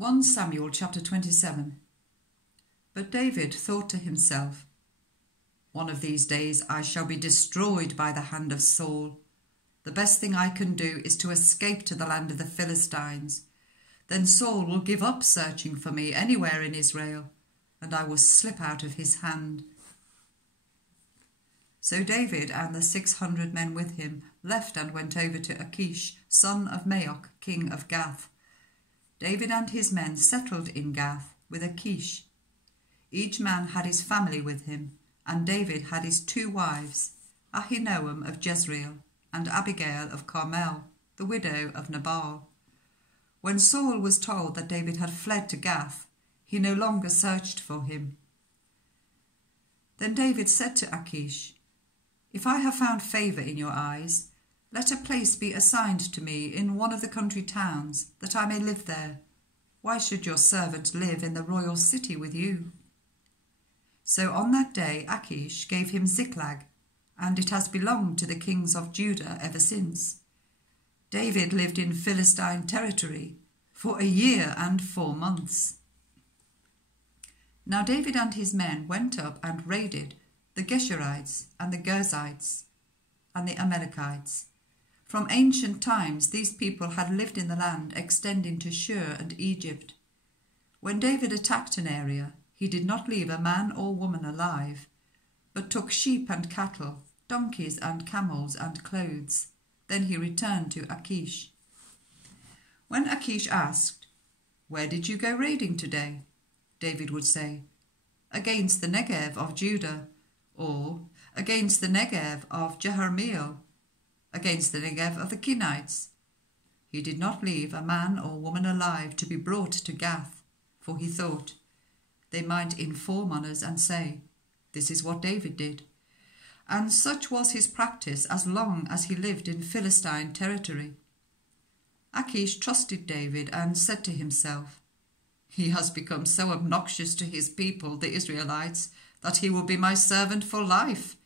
1 Samuel chapter 27. But David thought to himself, one of these days I shall be destroyed by the hand of Saul. The best thing I can do is to escape to the land of the Philistines. Then Saul will give up searching for me anywhere in Israel, and I will slip out of his hand. So David and the 600 men with him left and went over to Achish, son of Maoch, king of Gath. David and his men settled in Gath with Achish. Each man had his family with him, and David had his 2 wives, Ahinoam of Jezreel and Abigail of Carmel, the widow of Nabal. When Saul was told that David had fled to Gath, he no longer searched for him. Then David said to Achish, "If I have found favour in your eyes, let a place be assigned to me in one of the country towns, that I may live there. Why should your servant live in the royal city with you?" So on that day Achish gave him Ziklag, and it has belonged to the kings of Judah ever since. David lived in Philistine territory for 1 year and 4 months. Now David and his men went up and raided the Geshurites and the Girzites and the Amalekites. From ancient times these people had lived in the land extending to Shur and Egypt. When David attacked an area, he did not leave a man or woman alive, but took sheep and cattle, donkeys and camels and clothes. Then he returned to Achish. When Achish asked, "Where did you go raiding today?" David would say, "Against the Negev of Judah," or "Against the Negev of Jerahmeel, against the Negev of the Kenites." He did not leave a man or woman alive to be brought to Gath, for he thought, they might inform on us and say, "This is what David did." And such was his practice as long as he lived in Philistine territory. Achish trusted David and said to himself, "He has become so obnoxious to his people, the Israelites, that he will be my servant for life.